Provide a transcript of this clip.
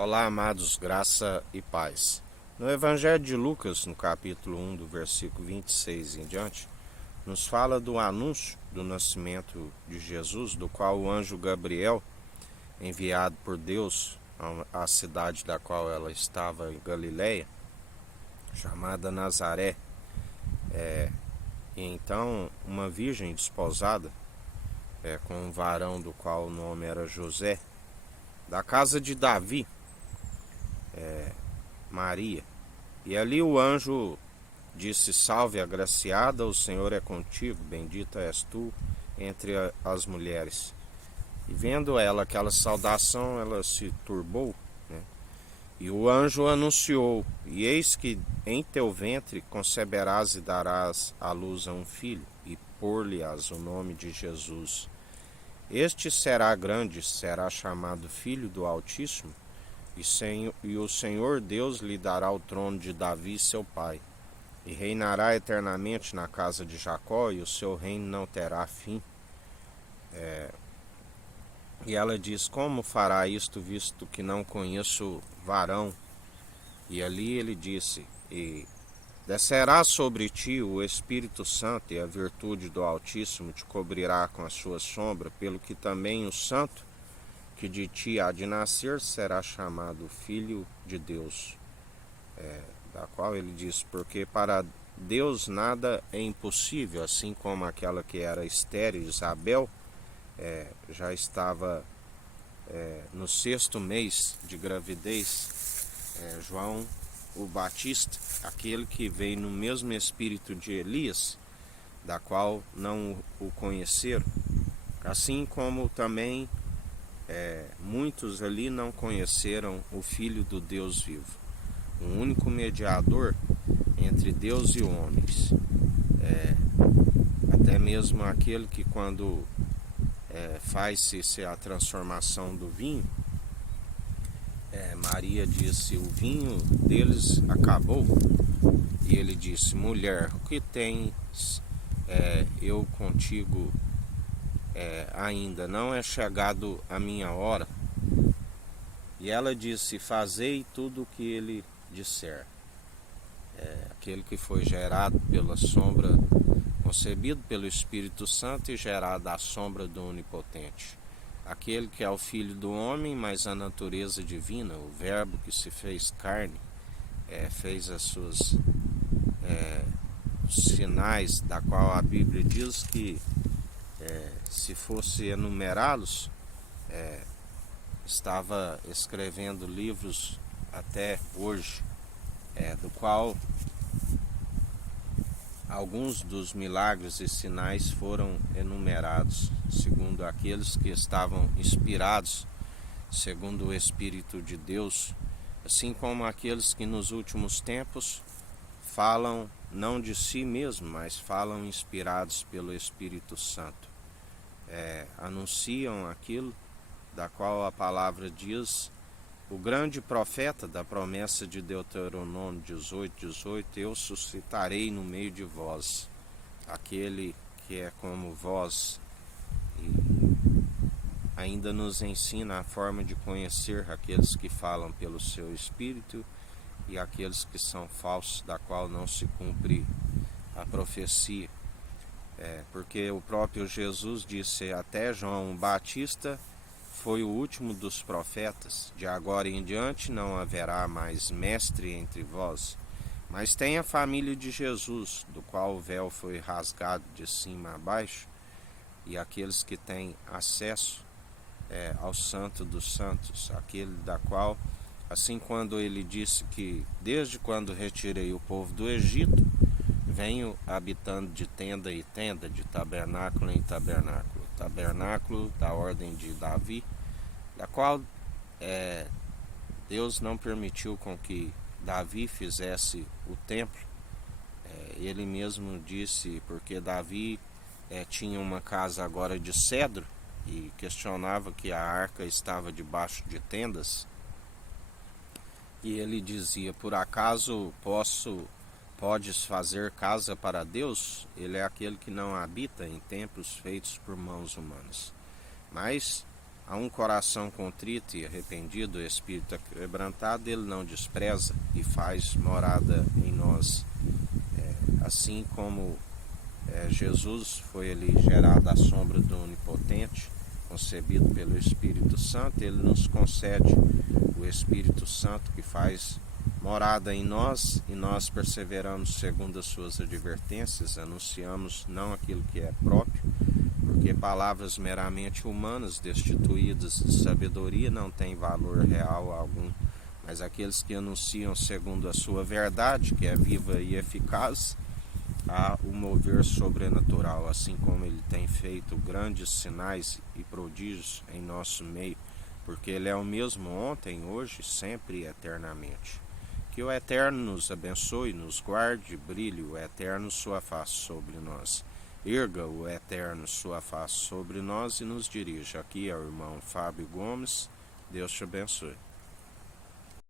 Olá, amados, graça e paz. No Evangelho de Lucas, no capítulo 1, do versículo 26 em diante, nos fala do anúncio do nascimento de Jesus, do qual o anjo Gabriel, enviado por Deus à cidade da qual ela estava em Galiléia, chamada Nazaré, e então uma virgem desposada, com um varão do qual o nome era José, da casa de Davi, Maria. E ali o anjo disse: Salve, agraciada, o Senhor é contigo, bendita és tu entre as mulheres. E vendo ela aquela saudação, ela se turbou, né? E o anjo anunciou: E eis que em teu ventre conceberás e darás à luz a um filho, e pôr-lhe-ás o nome de Jesus. Este será grande, será chamado Filho do Altíssimo, e o Senhor Deus lhe dará o trono de Davi, seu pai, e reinará eternamente na casa de Jacó, e o seu reino não terá fim. E ela diz: Como fará isto, visto que não conheço varão? E ali ele disse: E descerá sobre ti o Espírito Santo, e a virtude do Altíssimo te cobrirá com a sua sombra, pelo que também o Santo que de ti há de nascer será chamado Filho de Deus. Da qual ele diz: Porque para Deus nada é impossível, assim como aquela que era estéril, Isabel, já estava no 6º mês de gravidez. João o Batista, aquele que veio no mesmo espírito de Elias, da qual não o conheceram, assim como também muitos ali não conheceram o Filho do Deus vivo, um único mediador entre Deus e homens. Até mesmo aquele que quando faz-se a transformação do vinho, Maria disse: o vinho deles acabou. E ele disse: mulher, o que tens eu contigo? Ainda não é chegado a minha hora. E ela disse: fazei tudo o que ele disser. Aquele que foi gerado pela sombra, concebido pelo Espírito Santo e gerado à sombra do Onipotente. Aquele que é o Filho do homem, mas a natureza divina, o Verbo que se fez carne, fez as suas sinais, da qual a Bíblia diz que se fosse enumerá-los, estava escrevendo livros até hoje, do qual alguns dos milagres e sinais foram enumerados, segundo aqueles que estavam inspirados, segundo o Espírito de Deus, assim como aqueles que nos últimos tempos falam não de si mesmo, mas falam inspirados pelo Espírito Santo. Anunciam aquilo da qual a palavra diz: o grande profeta da promessa de Deuteronômio 18:18, eu suscitarei no meio de vós aquele que é como vós. E ainda nos ensina a forma de conhecer aqueles que falam pelo seu Espírito e aqueles que são falsos, da qual não se cumpre a profecia. Porque o próprio Jesus disse: até João Batista foi o último dos profetas, de agora em diante não haverá mais mestre entre vós, mas tem a família de Jesus, do qual o véu foi rasgado de cima a baixo, e aqueles que têm acesso ao Santo dos Santos, aquele da qual, assim quando ele disse que desde quando retirei o povo do Egito, venho habitando de tenda em tenda, de tabernáculo em tabernáculo, tabernáculo da ordem de Davi, da qual Deus não permitiu com que Davi fizesse o templo. Ele mesmo disse, porque Davi tinha uma casa agora de cedro e questionava que a arca estava debaixo de tendas, e ele dizia: por acaso podes fazer casa para Deus? Ele é aquele que não habita em templos feitos por mãos humanas. Mas A um coração contrito e arrependido, o espírito quebrantado, ele não despreza e faz morada em nós. Assim como Jesus foi ali gerado à sombra do Onipotente, concebido pelo Espírito Santo, ele nos concede o Espírito Santo que faz morada em nós, e nós perseveramos segundo as suas advertências, anunciamos não aquilo que é próprio, porque palavras meramente humanas, destituídas de sabedoria, não têm valor real algum, mas aqueles que anunciam segundo a sua verdade, que é viva e eficaz, há o mover sobrenatural, assim como ele tem feito grandes sinais e prodígios em nosso meio, porque ele é o mesmo ontem, hoje, sempre e eternamente. Que o Eterno nos abençoe, nos guarde, brilhe o Eterno sua face sobre nós. Erga o Eterno sua face sobre nós e nos dirija. Aqui é o irmão Fábio Gomes. Deus te abençoe.